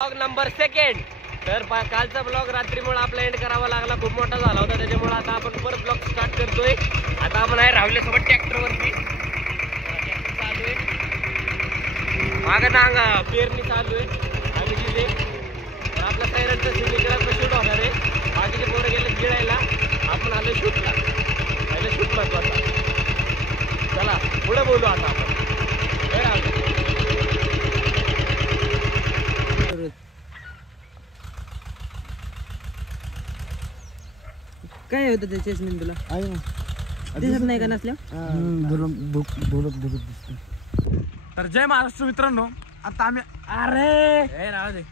Blog number 2. तर कालचा blog रात्रीमुळे आपला एंड करावा लागला, खूप मोठा झाला होता, त्याच्यामुळे आता आपण परत ब्लॉग स्टार्ट करतोय. आता आपण आहे राहुल्यासोबत ट्रॅक्टरवरती चालू आहे, मागं नांगा पेरणी चालू आहे आम्ही तिथे. तर आपला सैराटचं सिंडिकेटचं शूट होणार आहे, बाकीचे पोरं गेले गिळायला, आपण आलो शूटला. पहिलं शूट महत्वाचा. चला पुढे बोलू आता आपण. काय होतं त्या चेसमेन तुला दिसत नाही का नसल्या. तर जय महाराष्ट्र मित्रांनो, आता आम्ही राहू दे.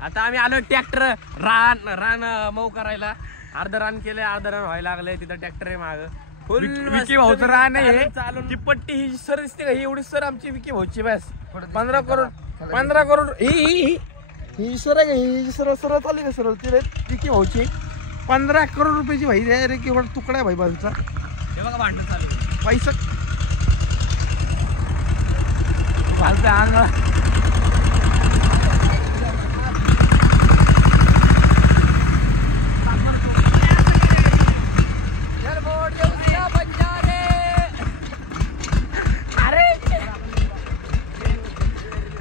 आता आम्ही आलो ट्रॅक्टर रान मऊ करायला. अर्ध रान केले, अर्ध रान व्हायला लागलंय. तिथं ट्रॅक्टर आहे माग फुल. विकी भाऊचं रान आहे. चालून ती पट्टी ही सर दिसते का, ही एवढी सर आमची विकी भाऊची. बस 15 करोड ही सर आहे का, ही सरळ चालली का सरळ ती विकी भाऊची 15 करोड रुपयाची भाई रे. केवळ तुकडा आहे भाई बाजूचा. हे बघा भांडण चालू आहे. पैसा घालतोय अंग.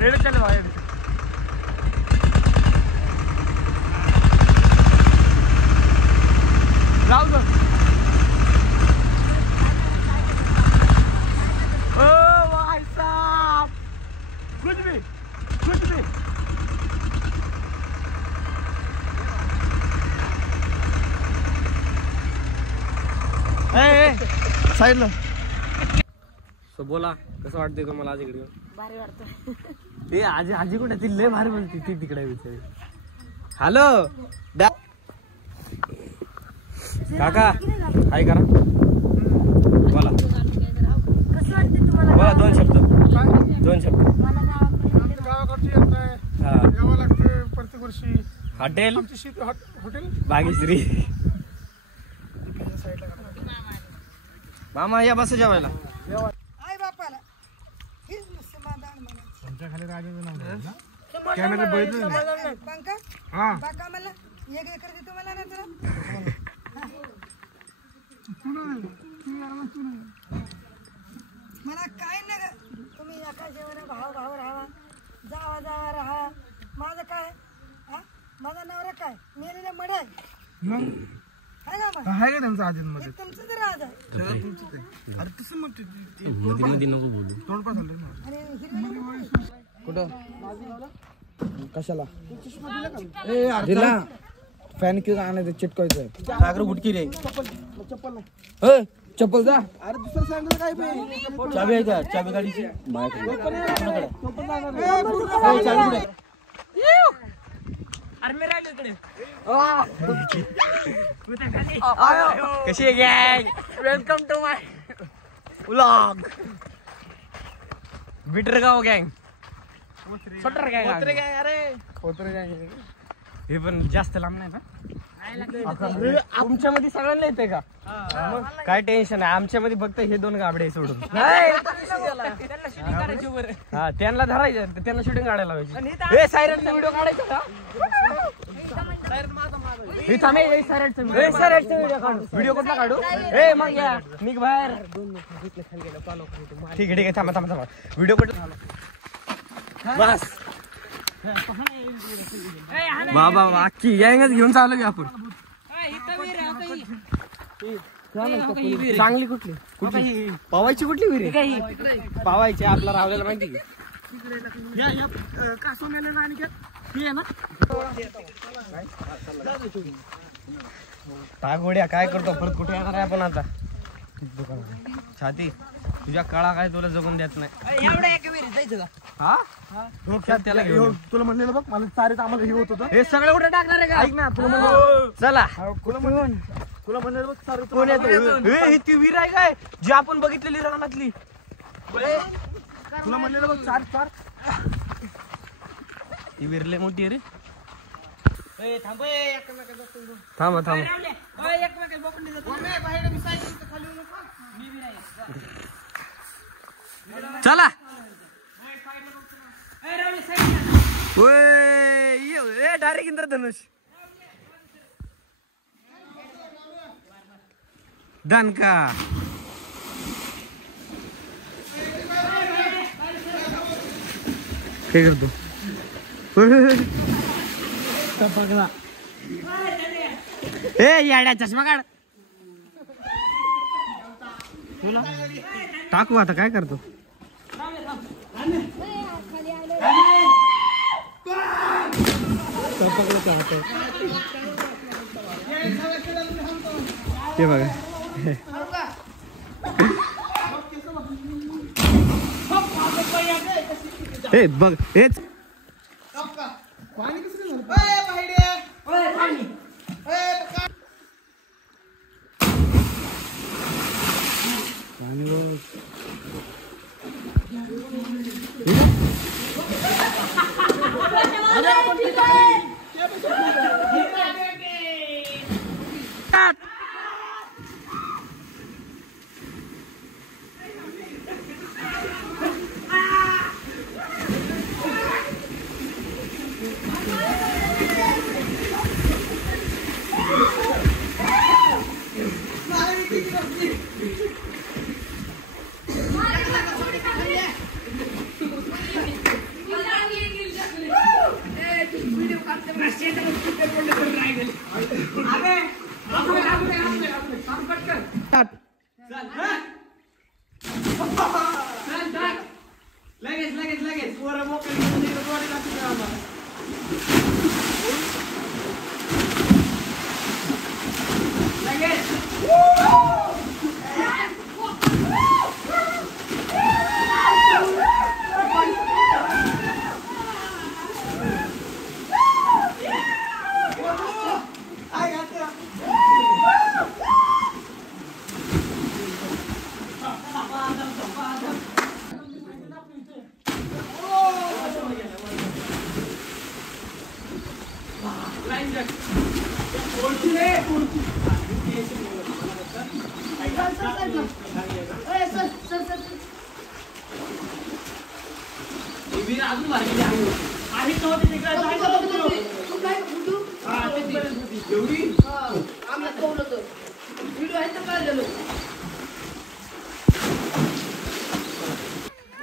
रेड चल भाई. राहू दे. ओ भाई साहब, कुछ भी साईडला. सो बोला, कसं वाटतंय तुम्हाला आज इकडे? भारी वाटतं. ते आजी कुठे ती लय भारी बोलती ती तिकडे विचार. हॅलो काका, हाय करा. बोला कसं वाटतं तुम्हाला? बोला दोन शब्द. मला गावाकडची यात्रा आहे, हा. यावं लागते प्रत्येक वर्षी. हॉटेल आमची शेती हॉटेल भाग्यश्री. मामा या बस जेवायला. आई बापाला हीच समाधान मला. तुमच्या खाली राजाचं नाव आहे ना? कॅमेरा बघितलं ना? पंका हा. बाका मला 1 एकर देतो मला ना तुला. मला काय नाही, तुम्ही एका जेवण भाव राहा, जावा राहा. माझं काय माझा नवरा काय मेलेला मड आहे. मग आहे का मग? आहे का त्यांचं आजीन मध्ये? हे तुमचं तर राज आहे. अरे तसं म्हणते तोंडपा झालं ना. आणि हिरवी कुठं कशाला दिला फॅन क्यू आणायचं चिटकायचं. सागर गुटकी रे. चप्पल जा. अरे दुसरं सांगितलं काय बे? चावी आहे का? चावी गाडीची अरे मी राहिलो इकडे. कशी आहे gang? Welcome to my vlog. Bitargaon गँग, छोटर गँग. अरे हे पण जास्त लांब नाही ना. आमच्यामध्ये सगळ्यांना येते का? मग काय टेन्शन आहे. आमच्यामध्ये फक्त हे 2 गाबडे सोडून. हा त्यांना धरायचं, त्यांना शूटिंग काढायला लावायची. सायरनचा व्हिडिओ काढायचा का? हे थांबे सायरनचा व्हिडिओ काढू. व्हिडिओ कुठला काढू? ए मग या निघ बाहेर. ठीक आहे थांबा. व्हिडिओ कुठला? बस बाबा अख्खी गँगच घेऊन चाललो की आपण. चांगली कुठली पावायची कुठली विहीर? पावायची आपला रावलेला माहिती की. काय गोड्या काय करतो परत? कुठे येणार आहे आपण आता? छाती तुझ्या काळा काय तुला जगून देत नाही. एवढं एका विहिरीत जायचं का? हा डोक्यात त्याला घेऊन. तुला म्हणलेलं बघ, मला चारीत आम्हाला हे होत होतं. हे सगळं कुठे टाकणार आहे का? ऐक ना, तुला म्हणलं चला. तुला म्हणलेलं बघ चारीत. कोण येतो? ही ती विहीर आहे काय जी आपण बघितलेली रानातली? तुला म्हणलेलं बघ चार. ही विहीर लय मोठी आहे रे. थांबा चला. डायरेक्ट इंद्रधनुष डन का काय करतो ए याड्या चष्मा काढ तुला टाकू आता काय करतो ते बघा हे बघ हेच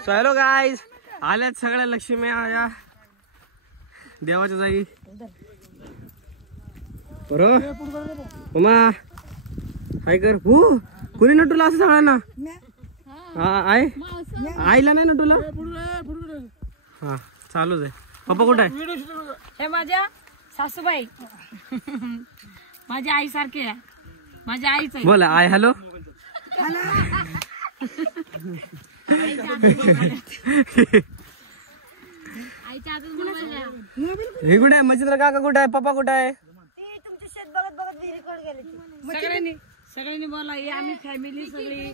सो हॅलो गाईज आल्यात सगळ्या लक्ष्मी या देवाच्या जागी बरोबर उमा काय कर हो कोणी नटुला असं सगळ्यांना हा आहे आईला नाही नटुला हा चालूच आहे पप्पा कुठं आहे हे माझ्या सासूबाई माझ्या आई सारखे आहे माझ्या आईच आहे बोला आय हॅलो हे कुठे आहे मच्छिंद्र काका कुठे आहे पप्पा कुठे आहे तुमचे शेत बघत बघत विहिरीकडे गेले सगळ्यांनी बोला हे आम्ही फॅमिली सगळी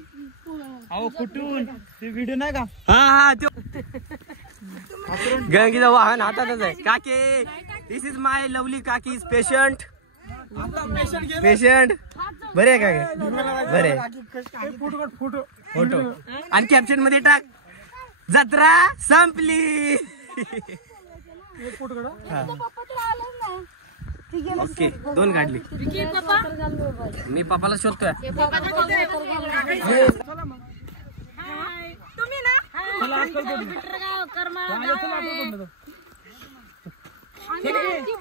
अहो कुठून ते व्हिडिओ नाही का हा हा तो गंगीचं वाहन हातातच आहे काकी दिस इज माय लवली काकी पेशंट पेशंट बरे आहे का बरे फोटो आणि कॅप्शन मध्ये टाक जत्रा संपली ओके दोन काढली मी पप्पाला शोधतोय तुम्ही ना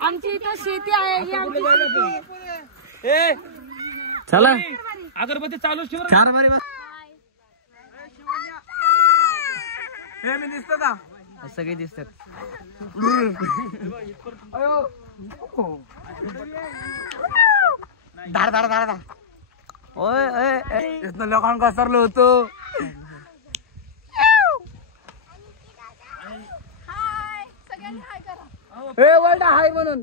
आमची इथं शेती आहे चला अगरबत्ती चालूच ठेव चार बारी हे मी दिसतो का सगळे दिसतात धाड धाड धाड धाड ओय लोकांना घसरलो होतो वर्ल्ड हाय म्हणून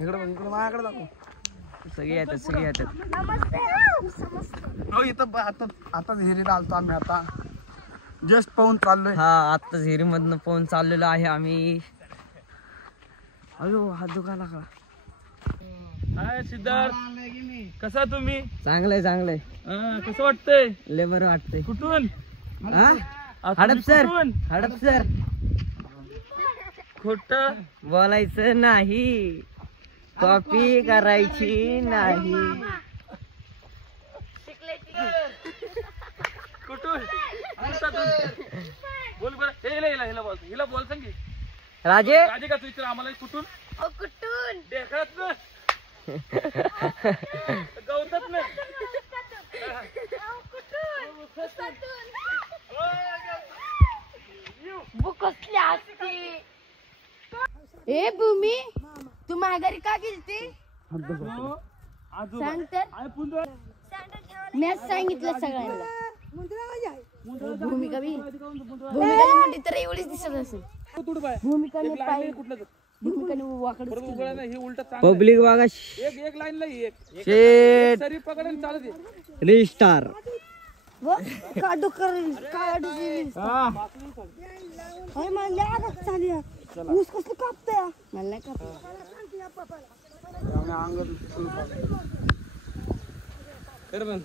इकडे माझ्याकडे दाखव सगळे येतात सगळे येतात इथं आता विहिरीला आलतो आम्ही आता जस्ट पाहून चाललोय हा आत्ताच हिरी मधनं पाहून चाललेलो आहे आम्ही अयो हात दुखायला का सिद्धार्थ कसा तुम्ही चांगलंय चांगलंय कसं वाटतंय लय बरं वाटतंय कुठून हडपसर हडपसर खोट बोलायचं नाही कॉपी करायची नाही कुठून बोल बरं हिला बोल हिला बोल सांग की राजे राजे का तू विचार आम्हाला कुठून कुठून देखत ना गवतात ना बुकसली असती. ए भूमी तू माघारी का गेलती सांग तर मी सांगितलं सगळ्यांना भूमिका भूमिकाची मुंडी तर एवढीच दिसत असेल भूमिकाने पाय भूमिकाने वाकड पब्लिक बघा एक लाईन ला शेट तरी पकडून चालते रिस्टार काढू काढू ऊस कसं कापतोय मला नाही का कर पण